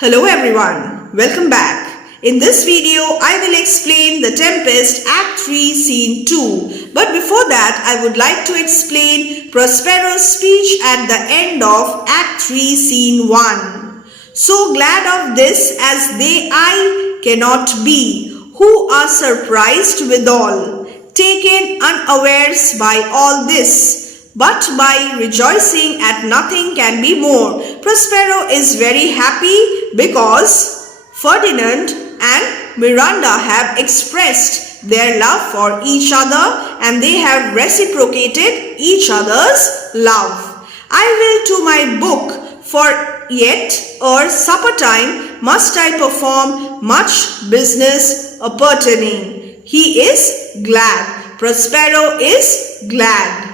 Hello everyone, welcome back. In this video, I will explain The Tempest Act 3 Scene 2. But before that, I would like to explain Prospero's speech at the end of Act 3 Scene 1. So glad of this as they I cannot be, who are surprised withal, taken unawares by all this. But by rejoicing at nothing can be more. Prospero is very happy because Ferdinand and Miranda have expressed their love for each other and they have reciprocated each other's love. I will to my book, for yet ere supper time must I perform much business appertaining. He is glad. Prospero is glad.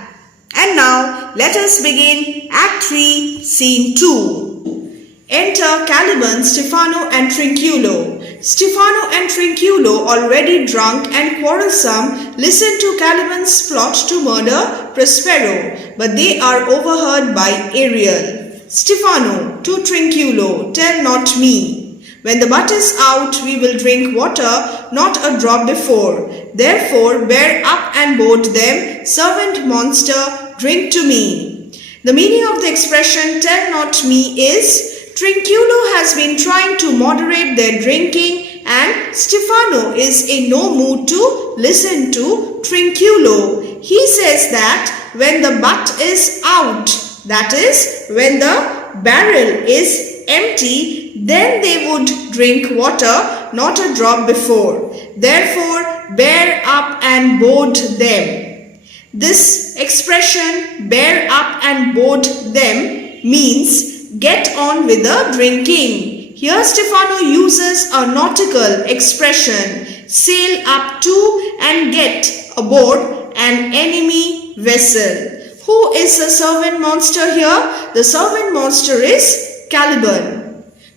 And now, let us begin Act 3, Scene 2. Enter Caliban, Stephano and Trinculo. Stephano and Trinculo, already drunk and quarrelsome, listen to Caliban's plot to murder Prospero, but they are overheard by Ariel. Stephano to Trinculo, tell not me. When the butt is out, we will drink water, not a drop before. Therefore, bear up and board them, servant monster, drink to me. The meaning of the expression tell not me is, Trinculo has been trying to moderate their drinking and Stephano is in no mood to listen to Trinculo. He says that when the butt is out, that is, when the barrel is empty, then they would drink water, not a drop before. Therefore, bear up and board them. This expression, bear up and board them, means get on with the drinking. Here Stephano uses a nautical expression, sail up to and get aboard an enemy vessel. Who is the servant monster here? The servant monster is Caliban.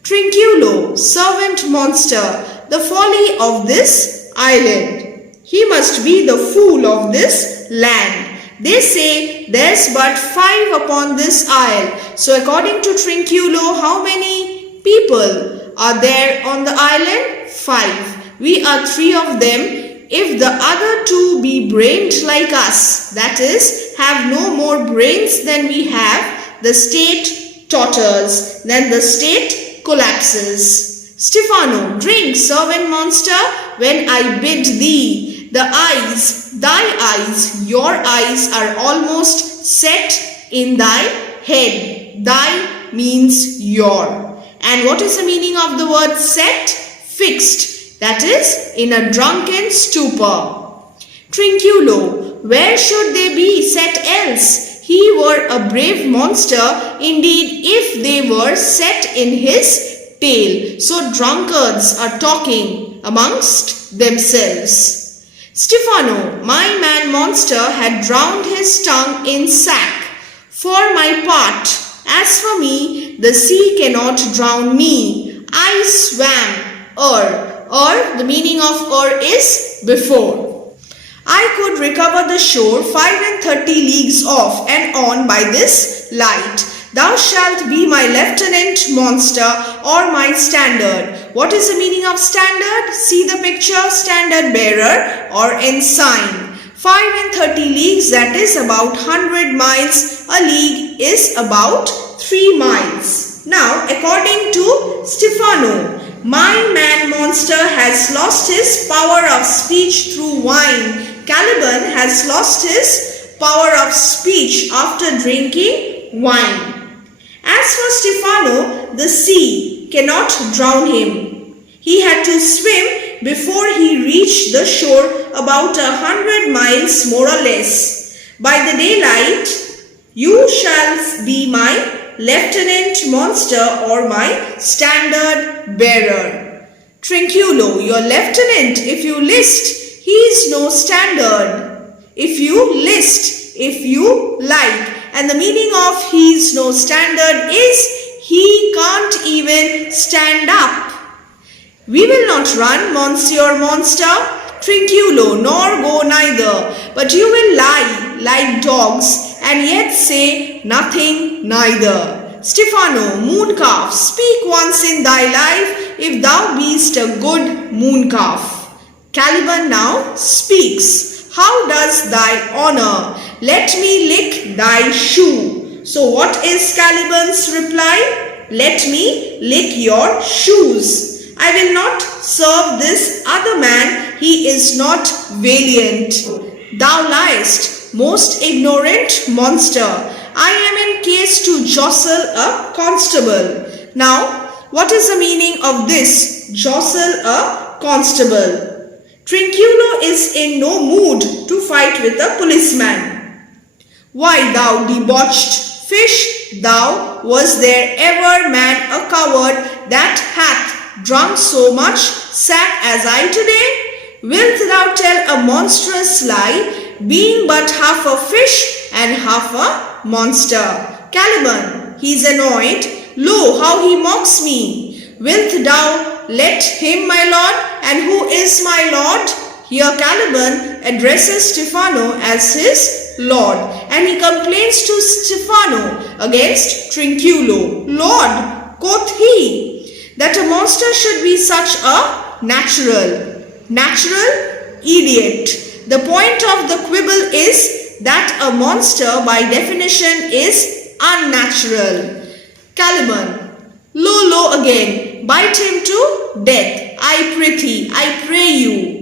Trinculo, servant monster, the folly of this island. He must be the fool of this land. They say there's but 5 upon this isle. So according to Trinculo, how many people are there on the island? 5. We are 3 of them. If the other 2 be brained like us, that is, have no more brains than we have, the state totters, then the state collapses. Stephano, drink, servant monster, when I bid thee. The eyes, thy eyes, your eyes are almost set in thy head. Thy means your. And what is the meaning of the word set? Fixed. That is, in a drunken stupor. Trinculo, where should they be set else? He were a brave monster, indeed, if they were set in his tail. So drunkards are talking amongst themselves. Stephano, my man monster, had drowned his tongue in sack. For my part, as for me, the sea cannot drown me. I swam, the meaning of is before. I could recover the shore 530 leagues off and on by this light. Thou shalt be my lieutenant monster or my standard. What is the meaning of standard? See the picture, standard bearer or ensign. 530 leagues, that is about 100 miles. A league is about 3 miles. Now, according to Stephano, my man monster has lost his power of speech through wine. Caliban has lost his power of speech after drinking wine. As for Stephano, the sea cannot drown him. He had to swim before he reached the shore about 100 miles more or less. By the daylight, you shall be my lieutenant monster or my standard bearer. Trinculo, your lieutenant, if you list, he is no standard. If you list, if you like. And the meaning of he is no standard is he can't even stand up. We will not run, Monsieur Monster, Trinculo, nor go neither, but you will lie like dogs and yet say nothing neither. Stephano, mooncalf, speak once in thy life if thou beest a good moon calf. Caliban now speaks. How does thy honor? Let me lick thy shoe. So what is Caliban's reply? Let me lick your shoes. I will not serve this other man, he is not valiant. Thou liest, most ignorant monster. I am in case to jostle a constable. Now, what is the meaning of this? Jostle a constable. Trinculo is in no mood to fight with a policeman. Why, thou debauched fish, thou, was there ever man a coward that hath drunk so much sack as I today? Wilt thou tell a monstrous lie, being but half a fish and half a monster? Caliban, he is annoyed. Lo, how he mocks me. Wilt thou let him, my lord? And who is my lord? Here Caliban addresses Stephano as his lord, and he complains to Stephano against Trinculo. Lord, quoth he, that a monster should be such a natural idiot. The point of the quibble is that a monster by definition is unnatural. Caliban, lo again, bite him to death, I prithee, I pray you.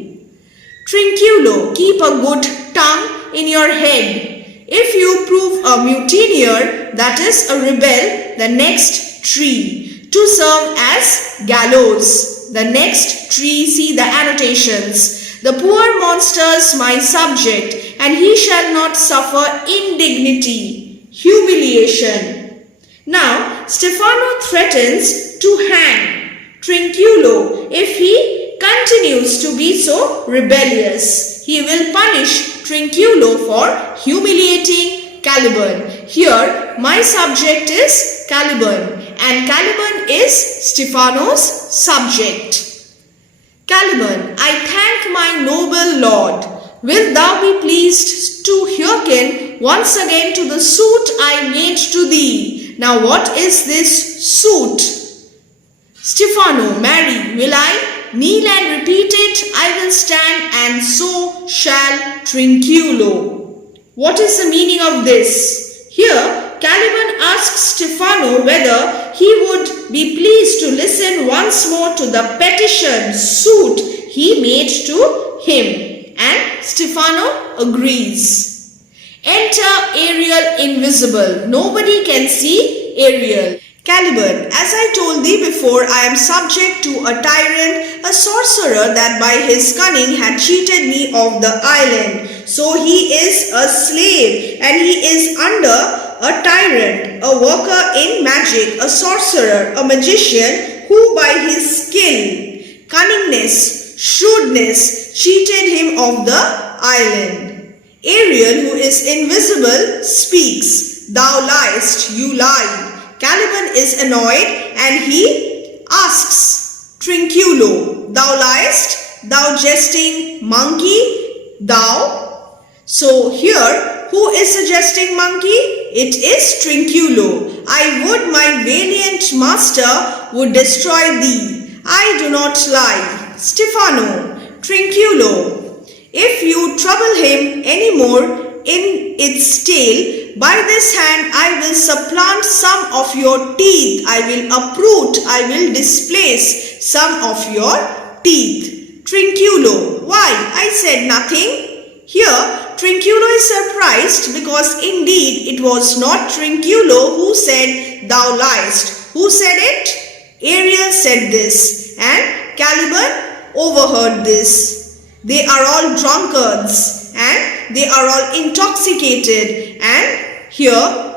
Trinculo, keep a good tongue in your head. If you prove a mutineer, that is a rebel, the next tree, to serve as gallows. The next tree, see the annotations. The poor monster's my subject, and he shall not suffer indignity, humiliation. Now, Stephano threatens to hang Trinculo if he continues to be so rebellious. He will punish Trinculo for humiliating Caliban. Here, my subject is Caliban, and Caliban is Stephano's subject. Caliban, I thank my noble lord. Wilt thou be pleased to hearken once again to the suit I made to thee? Now what is this suit? Stephano, marry, will I? Kneel and repeat it, I will stand, and so shall Trinculo. What is the meaning of this? Here, Caliban asks Stephano whether he would be pleased to listen once more to the petition suit he made to him, and Stephano agrees. Enter Ariel invisible. Nobody can see Ariel. Caliban, as I told thee before, I am subject to a tyrant, a sorcerer that by his cunning had cheated me of the island. So he is a slave, and he is under a tyrant, a worker in magic, a sorcerer, a magician, who by his skill, cunningness, shrewdness, cheated him of the island. Ariel, who is invisible, speaks. Thou liest, you lie. Caliban is annoyed, and he asks Trinculo, thou liest, thou jesting monkey, thou? So here, who is the jesting monkey? It is Trinculo. I would my valiant master would destroy thee. I do not lie. Stephano, Trinculo, if you trouble him any more in its tail, by this hand I will supplant some of your teeth, I will uproot, I will displace some of your teeth. Trinculo, why? I said nothing. Here, Trinculo is surprised because indeed it was not Trinculo who said, thou liest. Who said it? Ariel said this, and Caliban overheard this. They are all drunkards, and they are all intoxicated, and here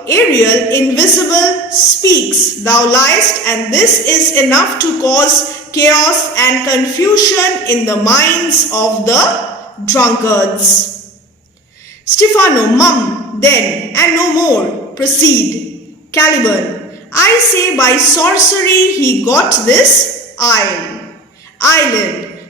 Ariel, invisible, speaks, thou liest, and this is enough to cause chaos and confusion in the minds of the drunkards. Stephano, mum, then, and no more, proceed. Caliban, I say by sorcery he got this island.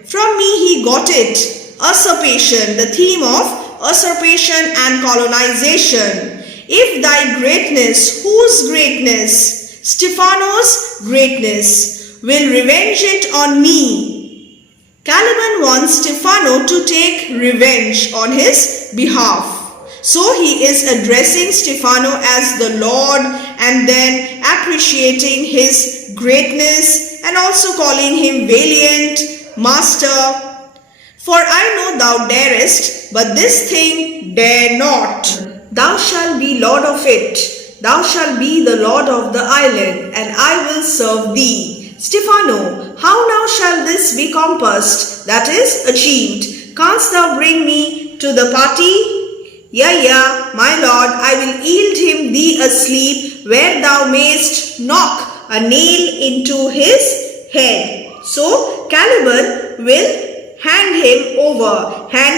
From me he got it, usurpation, the theme of usurpation and colonization. If thy greatness, whose greatness? Stephano's greatness, will revenge it on me. Caliban wants Stephano to take revenge on his behalf. So he is addressing Stephano as the Lord and then appreciating his greatness and also calling him valiant, master. For I know thou darest, but this thing dare not. Thou shalt be lord of it. Thou shalt be the lord of the island, and I will serve thee. Stephano, how now shall this be compassed, that is, achieved? Canst thou bring me to the party? Yea, my lord, I will yield him thee asleep, where thou mayst knock a nail into his head. So Caliban will hand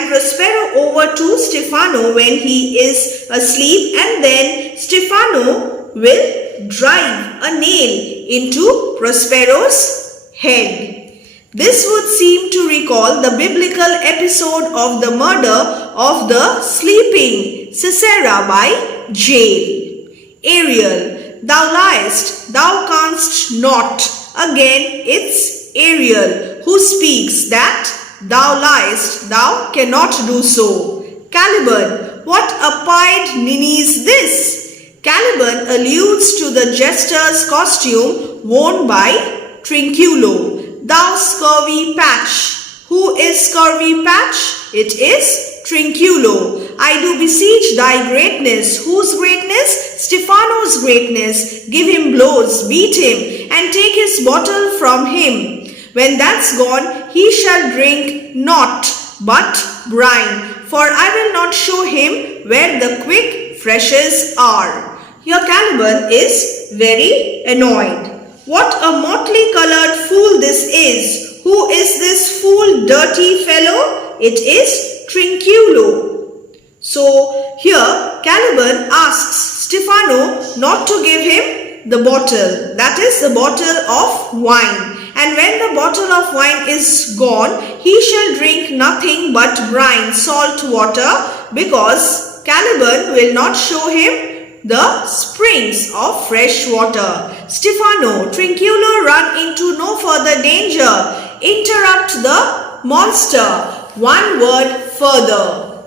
Prospero over to Stephano when he is asleep, and then Stephano will drive a nail into Prospero's head. This would seem to recall the biblical episode of the murder of the sleeping Sisera by Jael. Ariel, thou liest, thou canst not. Again, it's Ariel who speaks that thou liest, thou cannot do so. Caliban, what a pied ninny is this? Caliban alludes to the jester's costume worn by Trinculo. Thou scurvy patch. Who is scurvy patch? It is Trinculo. I do beseech thy greatness. Whose greatness? Stephano's greatness. Give him blows, beat him, and take his bottle from him. When that's gone, he shall drink naught but brine, for I will not show him where the quick freshes are. Here Caliban is very annoyed. What a motley colored fool this is! Who is this fool, dirty fellow? It is Trinculo. So here Caliban asks Stephano not to give him the bottle, that is the bottle of wine. And when the bottle of wine is gone, he shall drink nothing but brine, salt water, because Caliban will not show him the springs of fresh water. Stephano, Trinculo, run into no further danger. Interrupt the monster. One word further.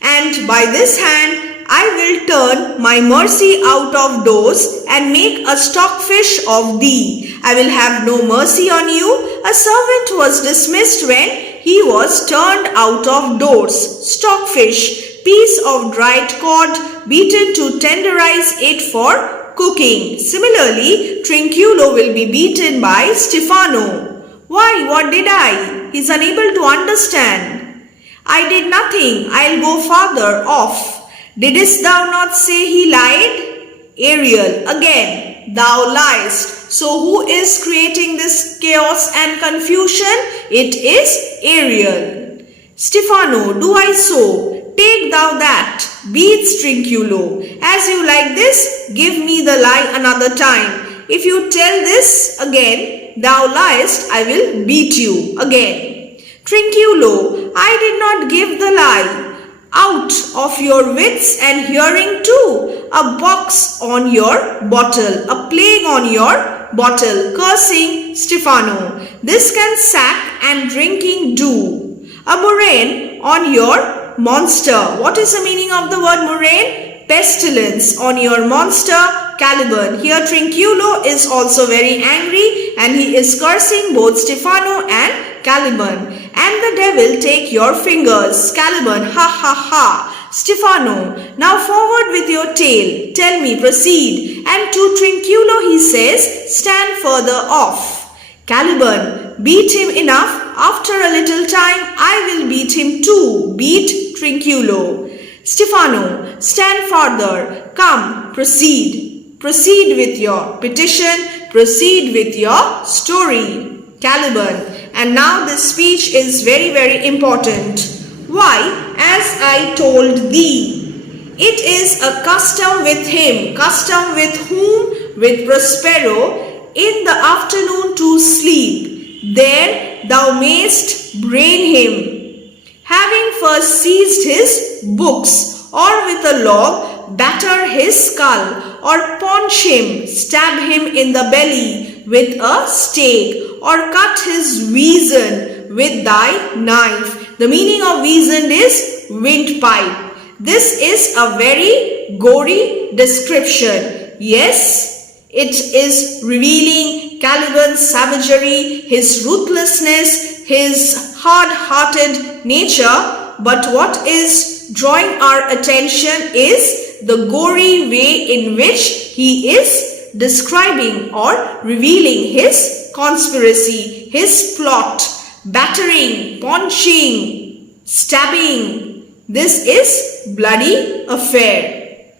And by this hand I will turn my mercy out of doors and make a stockfish of thee. I will have no mercy on you. A servant was dismissed when he was turned out of doors. Stockfish, piece of dried cod beaten to tenderize it for cooking. Similarly, Trinculo will be beaten by Stephano. Why, what did I? He is unable to understand. I did nothing. I'll go farther off. Didst thou not say he lied? Ariel, again, thou liest. So who is creating this chaos and confusion? It is Ariel. Stephano, do I so? Take thou that. Beats Trinculo. As you like this, give me the lie another time. If you tell this again, thou liest, I will beat you again. Trinculo, I did not give the lie. Out of your wits and hearing too. A box on your bottle, a plague on your bottle, cursing Stephano. This can sack and drinking do. A murrain on your monster. What is the meaning of the word murrain? Pestilence on your monster, Caliban. Here Trinculo is also very angry and he is cursing both Stephano and Caliban. And the devil take your fingers. Caliban, ha ha ha. Stephano, now forward with your tale. Tell me, proceed. And to Trinculo he says, stand further off. Caliban, beat him enough. After a little time, I will beat him too. Beat Trinculo. Stephano, stand farther. Come, proceed. Proceed with your petition. Proceed with your story. Caliban, and now this speech is very important. Why? As I told thee. It is a custom with him. Custom with whom? With Prospero. In the afternoon to sleep. There thou mayst brain him. Having first seized his books, or with a log batter his skull, or paunch him, stab him in the belly with a stake, or cut his weazand with thy knife. The meaning of weazand is windpipe. This is a very gory description. Yes, it is revealing Caliban's savagery, his ruthlessness, his hard-hearted nature. But what is drawing our attention is the gory way in which he is describing or revealing his conspiracy, his plot, battering, punching, stabbing. This is bloody affair.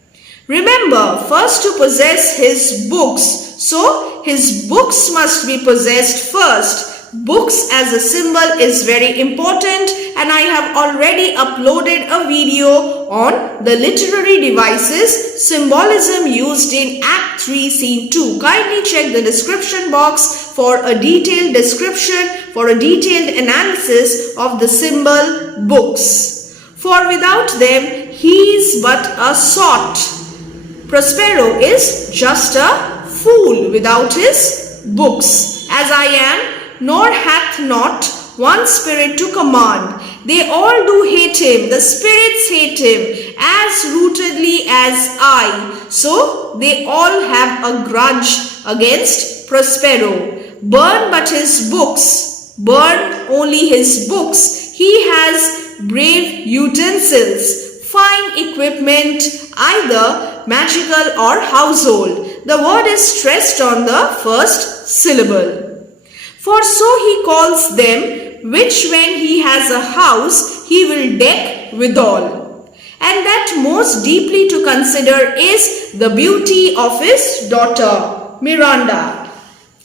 Remember, first to possess his books. So his books must be possessed first. Books as a symbol is very important, and I have already uploaded a video on the literary devices symbolism used in Act 3 Scene 2. Kindly check the description box for a detailed description, for a detailed analysis of the symbol books. For without them he is but a sot. Prospero is just a fool without his books. As I am, nor hath not one spirit to command. They all do hate him, the spirits hate him as rootedly as I. So they all have a grudge against Prospero. Burn but his books, burn only his books. He has brave utensils, fine equipment, either magical or household. The word is stressed on the first syllable. For so he calls them, which when he has a house, he will deck withal. And that most deeply to consider is the beauty of his daughter, Miranda.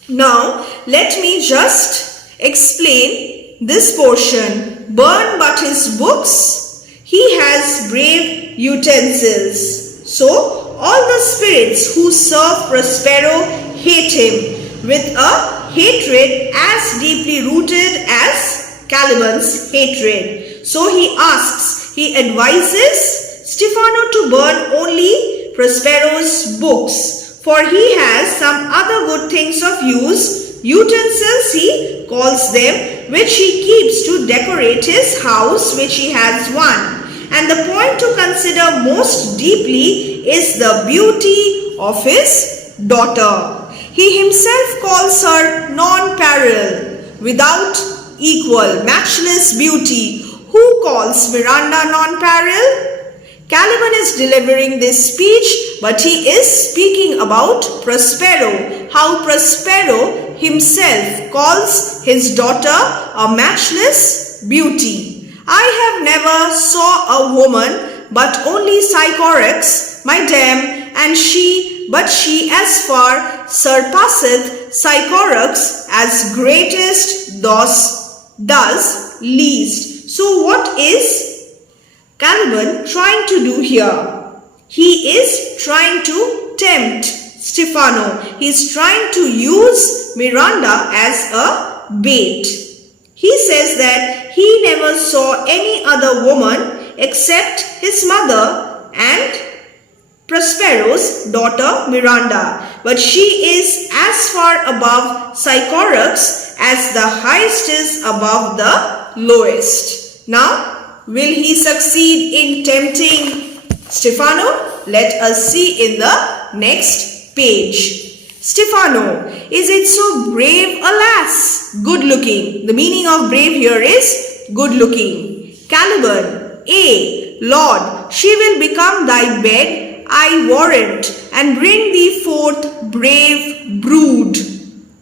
Now, let me just explain this portion. Burn but his books, he has brave utensils. So, all the spirits who serve Prospero hate him with a hatred as deeply rooted as Caliban's hatred. So he asks, he advises Stefano to burn only Prospero's books, for he has some other good things of use, utensils he calls them, which he keeps to decorate his house which he has won. And the point to consider most deeply is the beauty of his daughter. He himself calls her non-parallel, without equal, matchless beauty. Who calls Miranda non-parallel? Caliban is delivering this speech, but he is speaking about Prospero, how Prospero himself calls his daughter a matchless beauty. I have never saw a woman, but only Sycorax, my dam, and but she as far surpasseth Sycorax as greatest does least. So what is Caliban trying to do here? He is trying to tempt Stefano. He is trying to use Miranda as a bait. He says that he never saw any other woman except his mother and Prospero's daughter Miranda, but she is as far above Sycorax as the highest is above the lowest. Now, will he succeed in tempting Stefano? Let us see in the next page. Stefano, is it so brave? Alas, good looking. The meaning of brave here is good looking. Caliban, Lord, she will become thy bed, I warrant, and bring thee forth brave brood.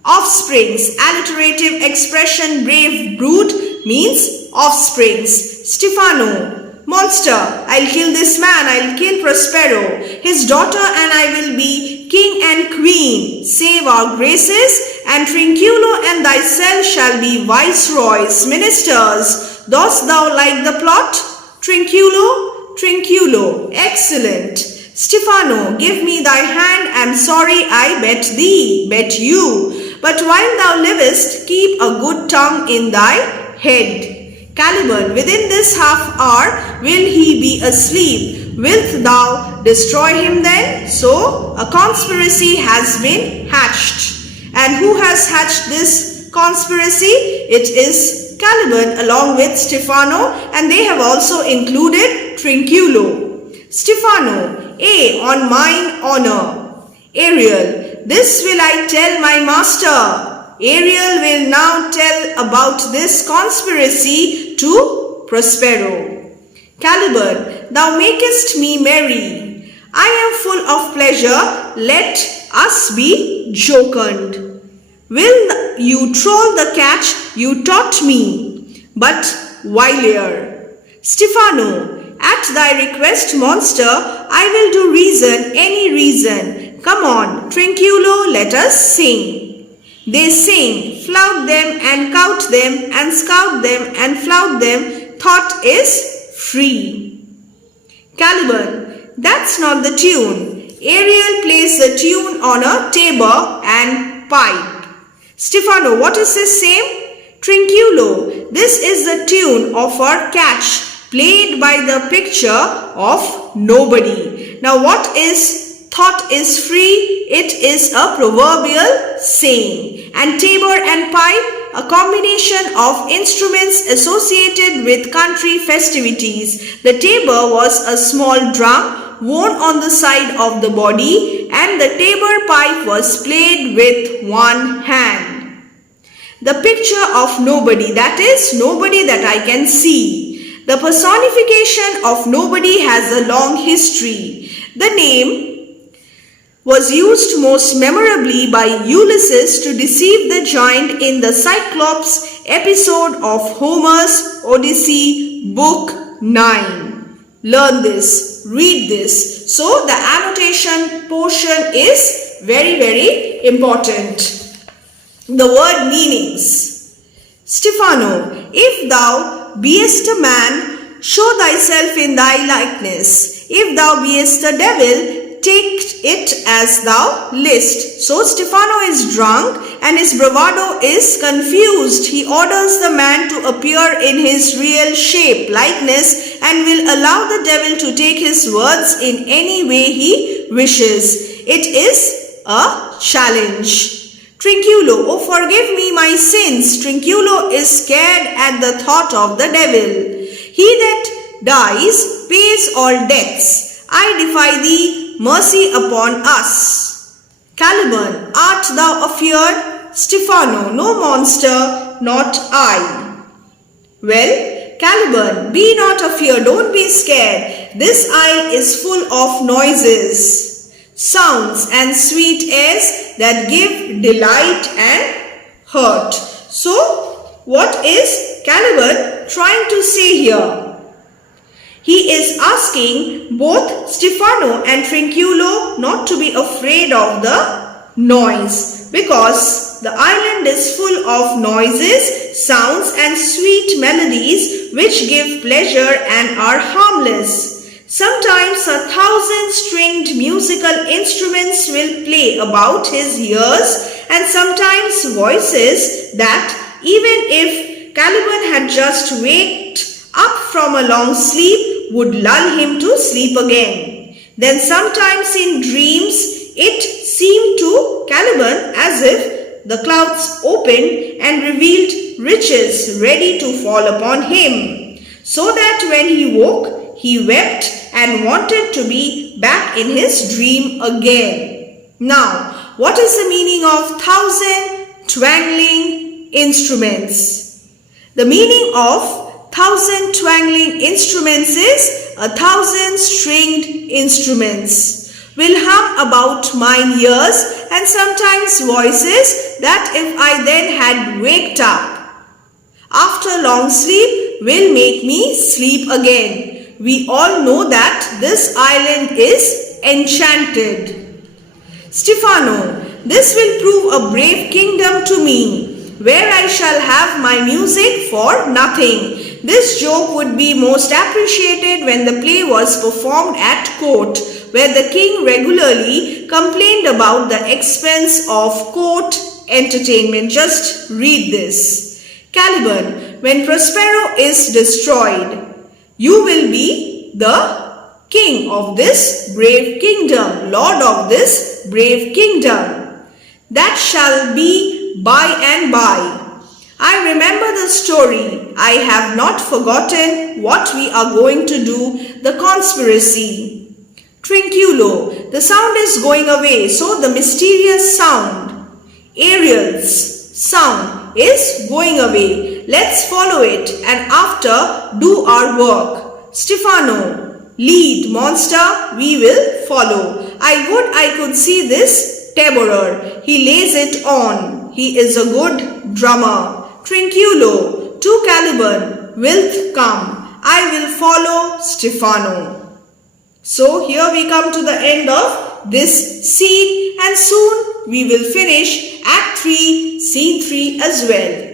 Offsprings, alliterative expression brave brood means offsprings. Stefano, monster, I'll kill this man, I'll kill Prospero, his daughter, and I will be king and queen. Save our graces, and Trinculo and thyself shall be viceroys, ministers. Dost thou like the plot? Trinculo, Trinculo, excellent. Stefano, give me thy hand, am sorry I bet thee, bet you. But while thou livest, keep a good tongue in thy head. Caliban, within this half hour will he be asleep. Wilt thou destroy him then? So a conspiracy has been hatched. And who has hatched this conspiracy? It is Caliban along with Stephano, and they have also included Trinculo. Stephano: A. On mine honor. Ariel: This will I tell my master. Ariel will now tell about this conspiracy to Prospero. Caliban: Thou makest me merry. I am full of pleasure. Let us be jocund. Will you troll the catch you taught me, but wilier. Stephano: At thy request, monster, I will do reason, any reason. Come on, Trinculo, let us sing. They sing, flout them and cout them and scout them and flout them, thought is free. Caliban: That's not the tune. Ariel plays the tune on a tabor and pipe. Stephano: What is this same? Trinculo: This is the tune of our catch, played by the picture of nobody. Now what is thought is free? It is a proverbial saying. And tabor and pipe, a combination of instruments associated with country festivities. The tabor was a small drum worn on the side of the body, and the tabor pipe was played with one hand. The picture of nobody, that is, nobody that I can see. The personification of nobody has a long history. The name was used most memorably by Ulysses to deceive the giant in the Cyclops episode of Homer's Odyssey, Book 9. Learn this, read this. So the annotation portion is very, very important. The word meanings. Stephano: If thou beest a man, show thyself in thy likeness. If thou beest a devil, take it as thou list. So Stephano is drunk and his bravado is confused. He orders the man to appear in his real shape, likeness, and will allow the devil to take his words in any way he wishes. It is a challenge. Trinculo: Oh, forgive me my sins. Trinculo is scared at the thought of the devil. He that dies pays all debts. I defy thee, mercy upon us. Caliban: Art thou afeard? Stephano: No, monster, not I. Well, Caliban: Be not afeard, don't be scared. This isle is full of noises, sounds and sweet airs that give delight and hurt. So, what is Caliban trying to say here? He is asking both Stephano and Trinculo not to be afraid of the noise, because the island is full of noises, sounds and sweet melodies which give pleasure and are harmless. Sometimes 1,000 stringed musical instruments will play about his ears, and sometimes voices that, even if Caliban had just waked up from a long sleep, would lull him to sleep again. Then sometimes in dreams it seemed to Caliban as if the clouds opened and revealed riches ready to fall upon him, so that when he woke, he wept and wanted to be back in his dream again. Now, what is the meaning of 1,000 twangling instruments? The meaning of 1,000 twangling instruments is 1,000 stringed instruments will hum about mine ears, and sometimes voices that if I then had waked up after long sleep will make me sleep again. We all know that this island is enchanted. Stephano: This will prove a brave kingdom to me, where I shall have my music for nothing. This joke would be most appreciated when the play was performed at court, where the king regularly complained about the expense of court entertainment. Just read this. Caliban: When Prospero is destroyed, you will be the king of this brave kingdom, lord of this brave kingdom. That shall be by and by. I remember the story. I have not forgotten what we are going to do, the conspiracy. Trinculo, the sound is going away, so the mysterious sound, Ariel's sound, is going away. Let's follow it and after do our work. Stefano, lead, monster, we will follow. I would I could see this tabourer. He lays it on. He is a good drummer. Trinculo, to Caliban, wilt come. I will follow Stefano. So here we come to the end of this scene and soon we will finish Act 3, Scene 3 as well.